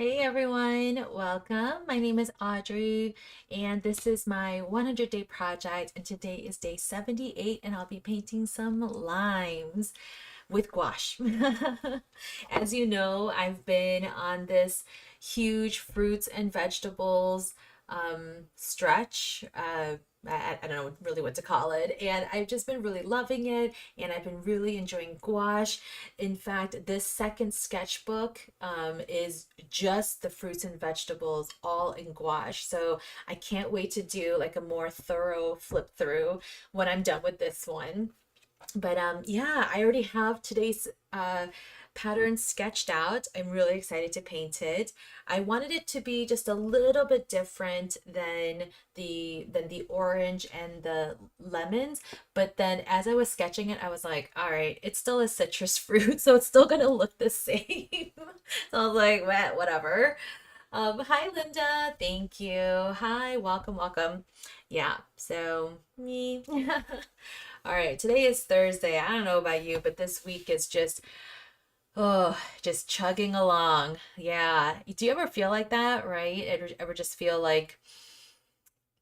Hey everyone, welcome. My name is Audrey, and this is my 100-day project. And today is day 78, and I'll be painting some limes with gouache. As you know, I've been on this huge fruits and vegetables stretch. I don't know really what to call it. And I've just been really loving it, and I've been really enjoying gouache. In fact, this second sketchbook is just the fruits and vegetables all in gouache. So I can't wait to do like a more thorough flip through when I'm done with this one. But yeah, I already have today's pattern sketched out. I'm really excited to paint it. I wanted it to be just a little bit different than the orange and the lemons, but then as I was sketching it, I was like, all right, it's still a citrus fruit, so it's still gonna look the same. So I was like, well, whatever. Hi Linda, thank you. Hi, welcome, welcome. Yeah, so me. All right, today is Thursday. I don't know about you, but this week is just chugging along. Yeah. Do you ever feel like that, right? Ever just feel like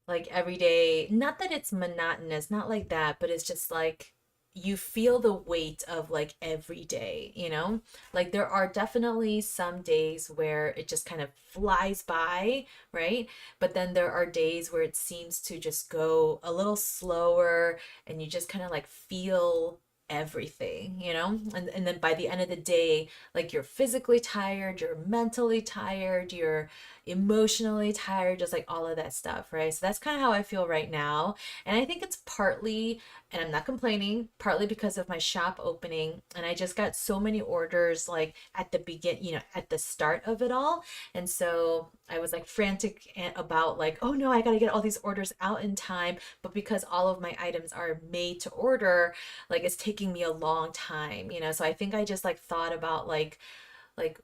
every day, not that it's monotonous, not like that, but it's just like you feel the weight of like every day, you know? Like there are definitely some days where it just kind of flies by, right? But then there are days where it seems to just go a little slower and you just kind of like feel everything, you know? And then by the end of the day, like you're physically tired, you're mentally tired, you're emotionally tired, just like all of that stuff, right? So that's kind of how I feel right now. And I think it's partly, and I'm not complaining, partly because of my shop opening. And I just got so many orders like at the begin, at the start of it all. And so I was like frantic about like, oh no, I got to get all these orders out in time. But because all of my items are made to order, like it's taking me a long time, So I think I just like thought about like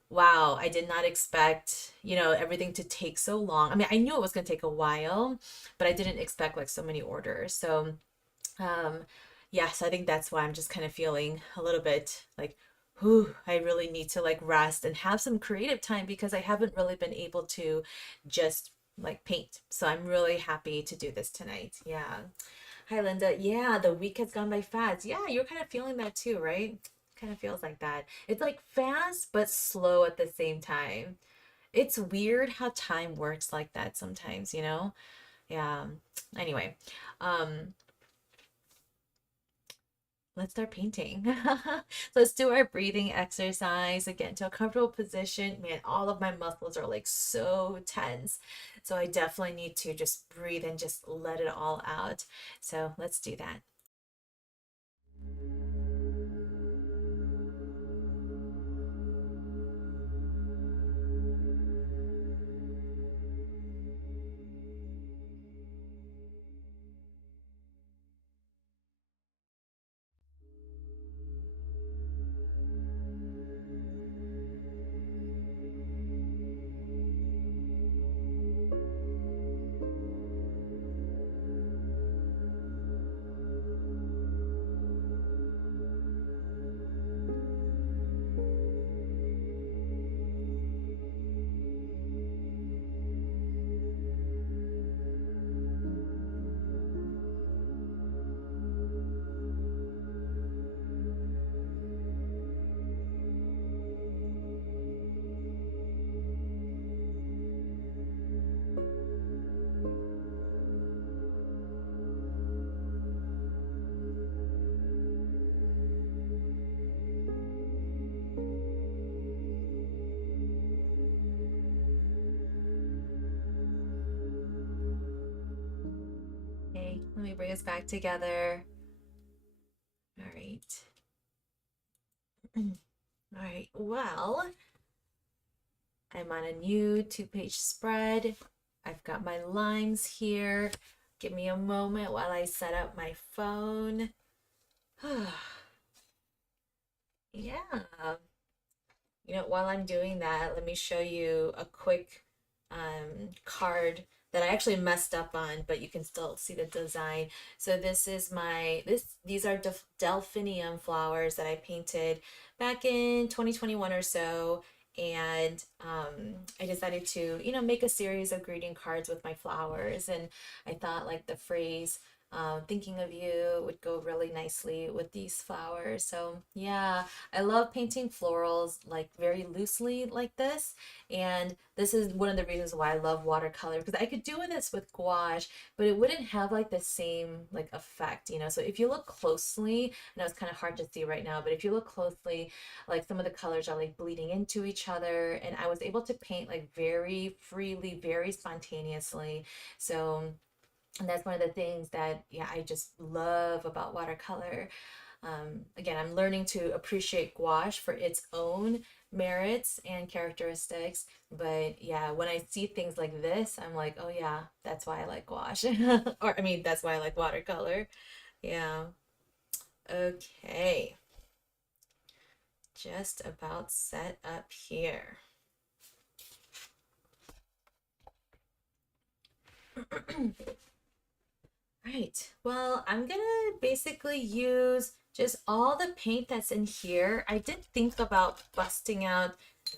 wow, I did not expect everything to take so long. I mean, I knew it was going to take a while, but I didn't expect like so many orders. So um yes, I think that's why I'm just kind of feeling a little bit like whew, I really need to like rest and have some creative time because I haven't really been able to just like paint. So I'm really happy to do this tonight. Yeah. Hi Linda. Yeah, the week has gone by fast. Yeah, you're kind of feeling that too, right? Kind of feels like that. It's like fast but slow at the same time. It's weird how time works like that sometimes. Yeah. Anyway, um, let's start painting. So let's do our breathing exercise and get into a comfortable position. Man, all of my muscles are like so tense. So I definitely need to just breathe and just let it all out. So let's do that. Okay, let me bring us back together. All right. All right. Well, I'm on a new two-page spread. I've got my lines here. Give me a moment while I set up my phone. Yeah. While I'm doing that, let me show you a quick card that I actually messed up on, but you can still see the design. So this is these are delphinium flowers that I painted back in 2021 or so. and I decided to, make a series of greeting cards with my flowers. And I thought like the phrase, thinking of you would go really nicely with these flowers. So yeah, I love painting florals like very loosely like this. And this is one of the reasons why I love watercolor, because I could do this with gouache, but it wouldn't have like the same like effect, So if you look closely, I know it's kind of hard to see right now, but if you look closely, like some of the colors are like bleeding into each other, and I was able to paint like very freely, very spontaneously. So, and that's one of the things that, yeah, I just love about watercolor. Again, I'm learning to appreciate gouache for its own merits and characteristics. But yeah, when I see things like this, I'm like, oh yeah, that's why I like gouache. Or I mean, that's why I like watercolor. Yeah. Okay. Just about set up here. Right. Well, I'm gonna basically use just all the paint that's in here. I did think about busting out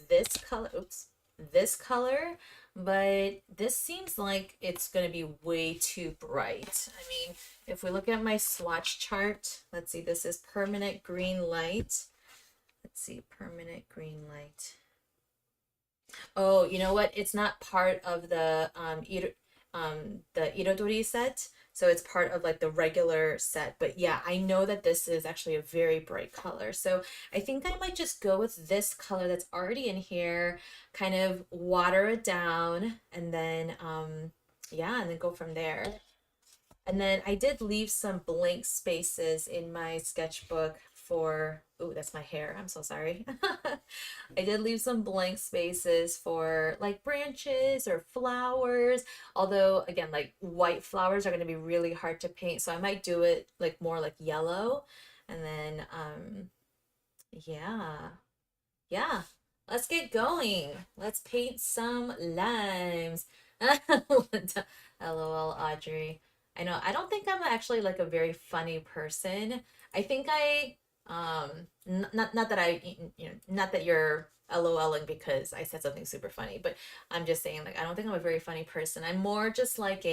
this color, oops, this color, but this seems like it's gonna be way too bright. I mean, if we look at my swatch chart, let's see, this is permanent green light. Let's see, permanent green light. Oh, you know what? It's not part of the Irodori set, so it's part of like the regular set. But yeah, I know that this is actually a very bright color. So I think I might just go with this color that's already in here, kind of water it down, and then yeah, and then go from there. And then I did leave some blank spaces in my sketchbook for, oh, that's my hair. I'm so sorry. I did leave some blank spaces for like branches or flowers. Although, again, like white flowers are going to be really hard to paint. So I might do it like more like yellow. And then, yeah, yeah, let's get going. Let's paint some limes. LOL, Audrey. I know, I don't think I'm actually like a very funny person. I think not that not that you're LOLing because I said something super funny, but I'm just saying like I don't think I'm a very funny person. I'm more just like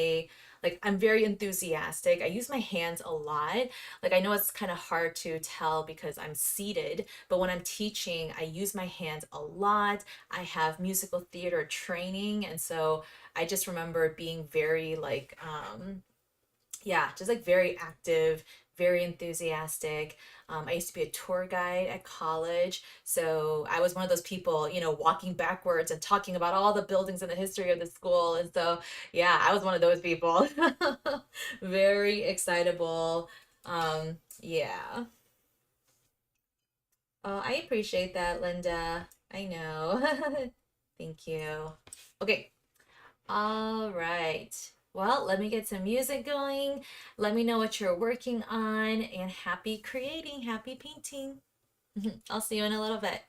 I'm very enthusiastic. I use my hands a lot. Like I know it's kind of hard to tell because I'm seated, but when I'm teaching, I use my hands a lot. I have musical theater training, and so I just remember being very like yeah, just like very active, very enthusiastic. I used to be a tour guide at college, so I was one of those people, walking backwards and talking about all the buildings and the history of the school. And so, yeah, I was one of those people. Very excitable. Yeah. Oh, I appreciate that, Linda. I know. Thank you. Okay. All right. Well, let me get some music going. Let me know what you're working on, and happy creating, happy painting. I'll see you in a little bit.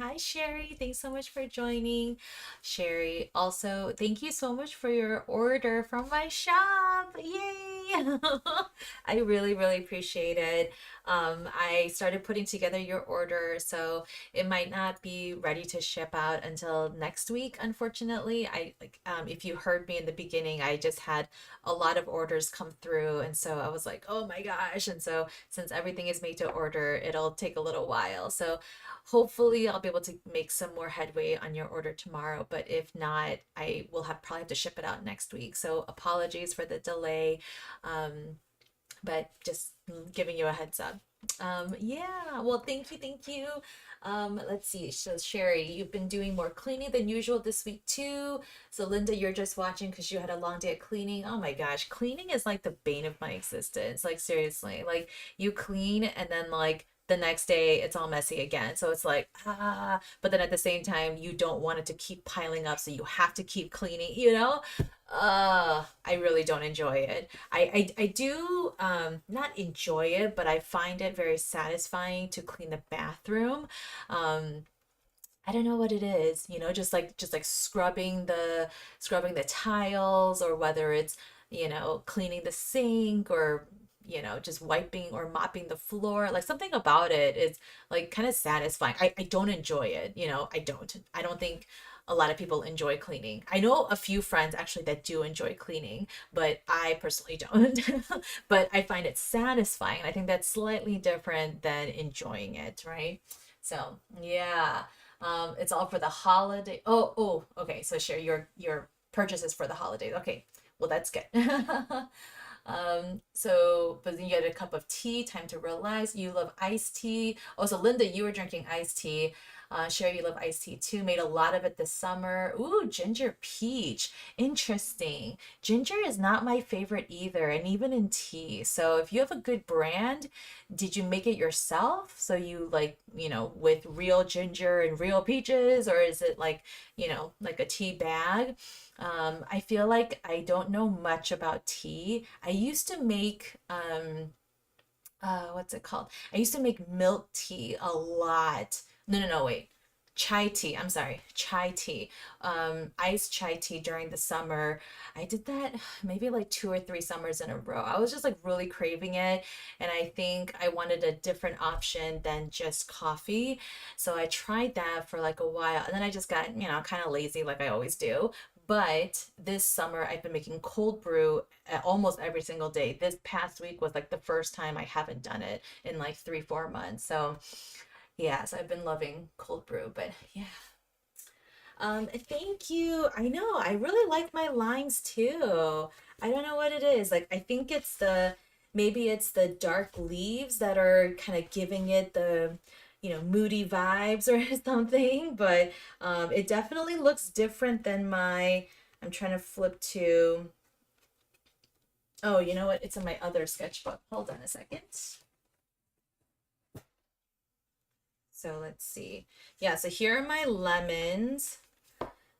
Hi, Sherry. Thanks so much for joining. Sherry, also, thank you so much for your order from my shop. Yay! I really, really appreciate it. I started putting together your order, so it might not be ready to ship out until next week, unfortunately. If you heard me in the beginning, I just had a lot of orders come through, and so I was like, oh my gosh. And so since everything is made to order, it'll take a little while. So hopefully I'll be able to make some more headway on your order tomorrow, but if not, I will have probably have to ship it out next week. So apologies for the delay. But just giving you a heads up. Yeah, well, thank you. Let's see. So, Sherry, you've been doing more cleaning than usual this week too. So, Linda, you're just watching because you had a long day of cleaning. Oh my gosh, cleaning is like the bane of my existence. Like, seriously, like you clean and then like the next day it's all messy again. So it's like, but then at the same time, you don't want it to keep piling up. So you have to keep cleaning, you know? I really don't enjoy it. I do not enjoy it, but I find it very satisfying to clean the bathroom. Um, I don't know what it is, you know, just like scrubbing the tiles, or whether it's, cleaning the sink, or just wiping or mopping the floor. Like something about it is like kind of satisfying. I don't enjoy it, I don't think a lot of people enjoy cleaning. I know a few friends actually that do enjoy cleaning, but I personally don't. But I find it satisfying. I think that's slightly different than enjoying it, right? So, yeah. It's all for the holiday. Okay. So share your purchases for the holidays. Okay. Well, that's good. But then you get a cup of tea, time to relax. You love iced tea. Oh, so Linda, you were drinking iced tea. Sherry, you love iced tea too. Made a lot of it this summer. Ooh, ginger peach. Interesting. Ginger is not my favorite either, and even in tea. So if you have a good brand, did you make it yourself? So you like, with real ginger and real peaches, or is it like, like a tea bag? I feel like I don't know much about tea. I used to make what's it called? I used to make milk tea a lot. No, no, no, wait. Chai tea. I'm sorry. Chai tea. Iced chai tea during the summer. I did that maybe like 2 or 3 summers in a row. I was just like really craving it. And I think I wanted a different option than just coffee. So I tried that for like a while. And then I just got, kind of lazy like I always do. But this summer, I've been making cold brew almost every single day. This past week was like the first time I haven't done it in like 3, 4 months. So yeah, so I've been loving cold brew. But yeah, thank you. I know I really like my lines too. I don't know what it is. Like I think it's the maybe it's the dark leaves that are kind of giving it the moody vibes or something. But it definitely looks different than my. I'm trying to flip to. Oh, you know what? It's in my other sketchbook. Hold on a second. So let's see. Yeah, so here are my lemons.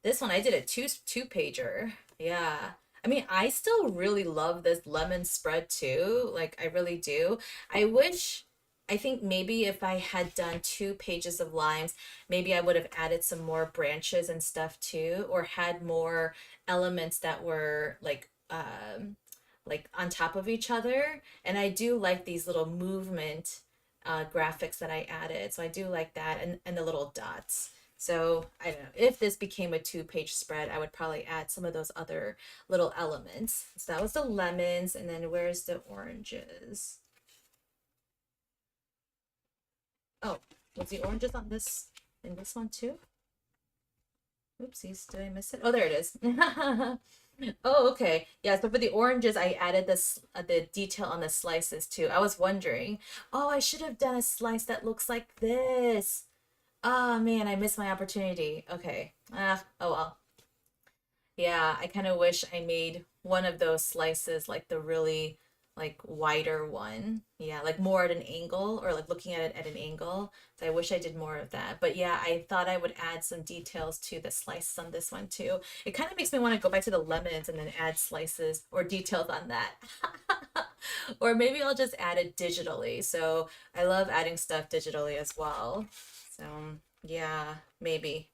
This one I did a two pager. Yeah. I mean, I still really love this lemon spread too. Like I really do. I think maybe if I had done 2 pages of limes, maybe I would have added some more branches and stuff too, or had more elements that were like on top of each other. And I do like these little movement graphics that I added. So I do like that, and the little dots. So I don't know. If this became a 2 page spread, I would probably add some of those other little elements. So that was the lemons, and then where's the oranges? Oh, was the oranges on this in this one too? Oopsies, did I miss it? Oh, there it is. Oh, okay. Yeah, so for the oranges, I added this the detail on the slices too. I was wondering, oh, I should have done a slice that looks like this. Oh man, I missed my opportunity. Okay. Oh well. Yeah, I kind of wish I made one of those slices like the really like wider one. Yeah, like more at an angle, or like looking at it at an angle. So I wish I did more of that. But yeah, I thought I would add some details to the slices on this one too. It kind of makes me want to go back to the lemons and then add slices or details on that. Or maybe I'll just add it digitally. So I love adding stuff digitally as well. So Yeah, maybe.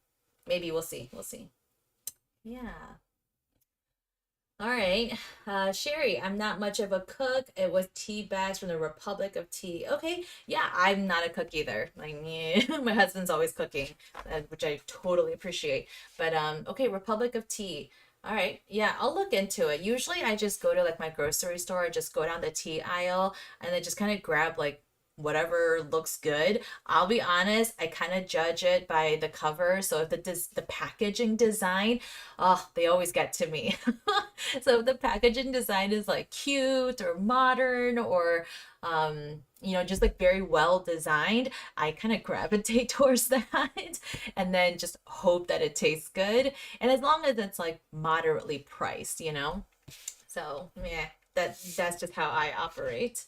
Maybe we'll see. We'll see. Yeah. All right. Sherry, I'm not much of a cook. It was tea bags from the Republic of Tea. Okay. Yeah, I'm not a cook either. Like, yeah, my husband's always cooking, which I totally appreciate. But okay, Republic of Tea. All right. Yeah, I'll look into it. Usually I just go to like my grocery store, just go down the tea aisle and then just kind of grab like whatever looks good. I'll be honest, I kind of judge it by the cover. So if the packaging design, oh, they always get to me. So if the packaging design is like cute or modern or just like very well designed, I kind of gravitate towards that and then just hope that it tastes good. And as long as it's like moderately priced. So yeah, that's just how I operate.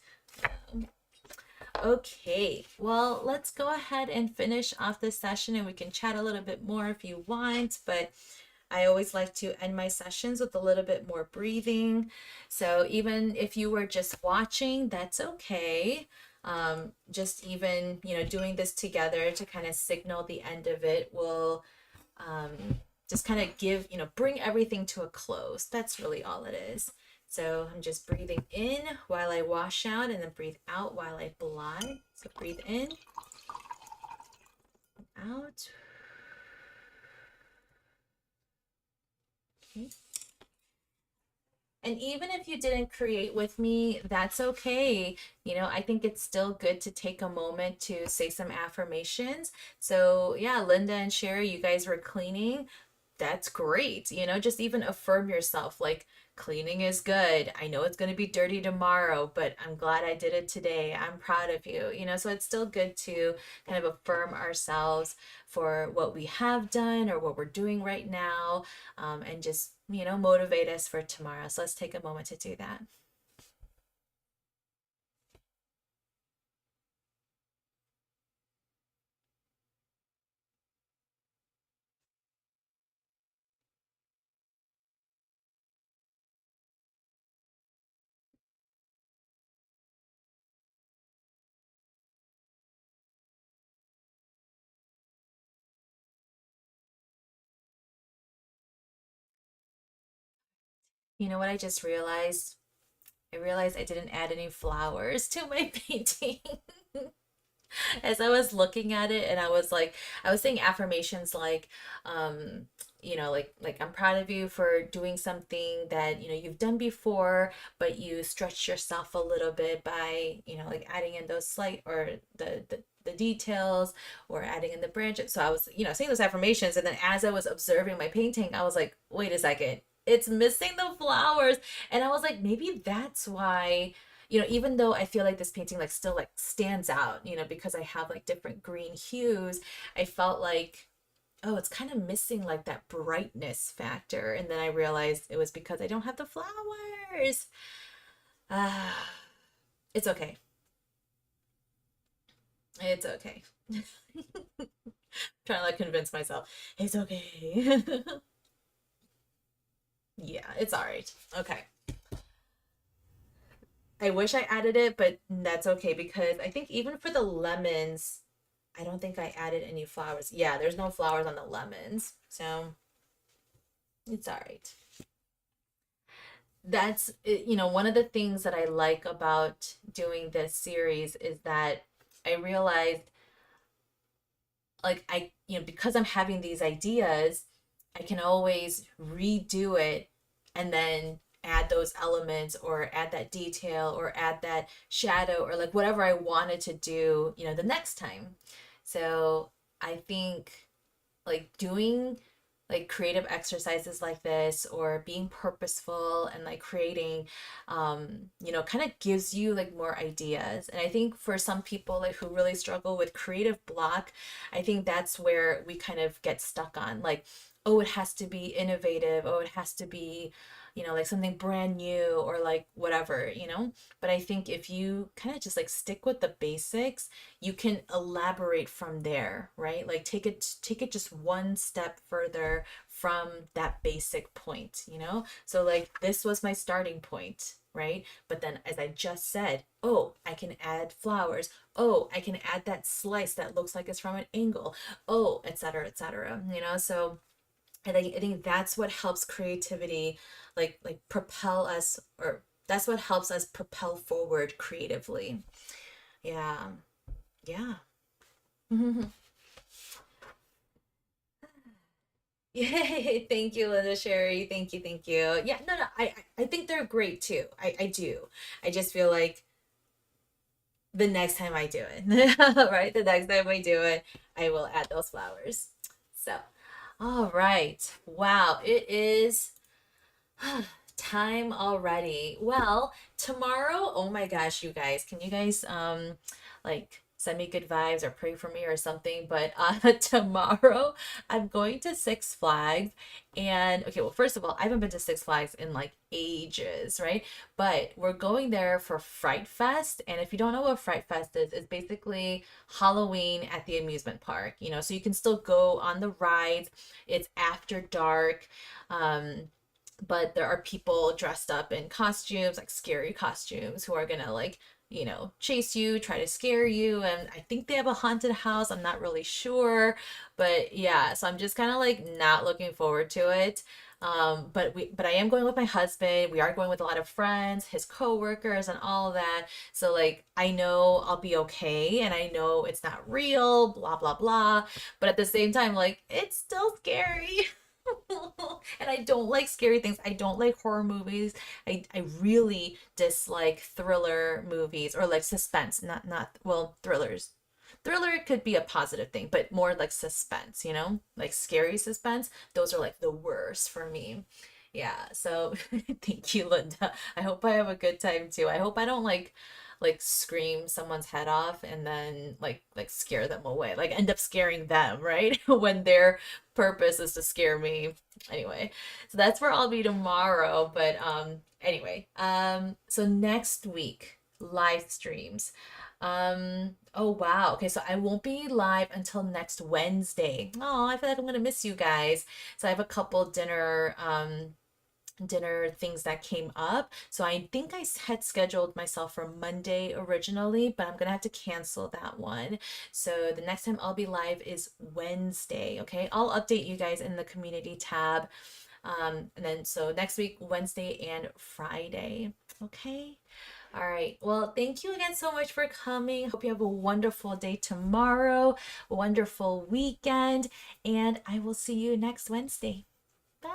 Um, Okay, well, let's go ahead and finish off this session and we can chat a little bit more if you want, but I always like to end my sessions with a little bit more breathing. So even if you were just watching, that's okay. Just even, doing this together to kind of signal the end of it will um, just kind of bring everything to a close. That's really all it is. So I'm just breathing in while I wash out and then breathe out while I blot. So breathe in, out. Okay. And even if you didn't create with me, that's okay. I think it's still good to take a moment to say some affirmations. So, yeah, Linda and Sherry, you guys were cleaning. That's great. Just even affirm yourself like cleaning is good. I know it's going to be dirty tomorrow, but I'm glad I did it today. I'm proud of you. So it's still good to kind of affirm ourselves for what we have done or what we're doing right now, and just, motivate us for tomorrow. So let's take a moment to do that. You know what I just realized? I realized I didn't add any flowers to my painting. As I was looking at it and I was saying affirmations like like I'm proud of you for doing something that you've done before, but you stretched yourself a little bit by like adding in those slight or the details or adding in the branches. So I was saying those affirmations, and then as I was observing my painting I was like, wait a second, it's missing the flowers. And I was like, maybe that's why even though I feel like this painting like still like stands out, because I have like different green hues, I felt like, oh, it's kind of missing like that brightness factor. And then I realized it was because I don't have the flowers. Ah, it's okay. It's okay. Trying to like convince myself it's okay. Yeah, it's all right. Okay. I wish I added it, but that's okay because I think even for the lemons, I don't think I added any flowers. Yeah, there's no flowers on the lemons. So it's all right. One of the things that I like about doing this series is that I realized like because I'm having these ideas, I can always redo it and then add those elements or add that detail or add that shadow or like whatever I wanted to do, the next time. So I think like doing like creative exercises like this or being purposeful and like creating kind of gives you like more ideas. And I think for some people like who really struggle with creative block, I think that's where we kind of get stuck on like, oh, it has to be innovative, oh, it has to be, like something brand new or like whatever. But I think if you kind of just like stick with the basics, you can elaborate from there, right? Like take it just one step further from that basic point. So like this was my starting point, right? But then as I just said, oh, I can add flowers. Oh, I can add that slice that looks like it's from an angle. Oh, et cetera, et cetera. So I think that's what helps creativity like propel us, or that's what helps us propel forward creatively. Yeah. Yeah. Yay. Thank you, Linda Sherry. Thank you, thank you. Yeah, no, I think they're great too. I do. I just feel like the next time I do it, right? The next time I do it, I will add those flowers. So, all right. Wow, it is time already. Well, tomorrow, oh my gosh, you guys, can you guys like send me good vibes or pray for me or something? But tomorrow I'm going to Six Flags. And okay, well, first of all, I haven't been to Six Flags in like ages, right? But we're going there for Fright Fest. And if you don't know what Fright Fest is, it's basically Halloween at the amusement park. So you can still go on the rides. It's after dark. But there are people dressed up in costumes, like scary costumes, who are gonna like, chase you, try to scare you. And I think they have a haunted house. I'm not really sure. But yeah, so I'm just kind of like not looking forward to it. But I am going with my husband. We are going with a lot of friends, his coworkers, and all of that. So like I know I'll be okay, and I know it's not real, blah blah blah. But at the same time, like it's still scary. And I don't like scary things. I don't like horror movies. I really dislike thriller movies, or like suspense. Not well, thrillers. Thriller could be a positive thing, but more like suspense. Like scary suspense. Those are like the worst for me. Yeah, so thank you, Linda. I hope I have a good time too. I hope I don't like scream someone's head off and then like scare them away. Like end up scaring them, right? When their purpose is to scare me. Anyway, so that's where I'll be tomorrow. But anyway, so next week, live streams. Oh wow. Okay, so I won't be live until next Wednesday. Oh, I feel like I'm gonna miss you guys. So I have a couple dinner things that came up. So I think I had scheduled myself for Monday originally, but I'm gonna have to cancel that one. So the next time I'll be live is Wednesday. Okay, I'll update you guys in the community tab. And then so next week, Wednesday and Friday. Okay. All right. Well, thank you again so much for coming. Hope you have a wonderful day tomorrow, a wonderful weekend, and I will see you next Wednesday. Bye.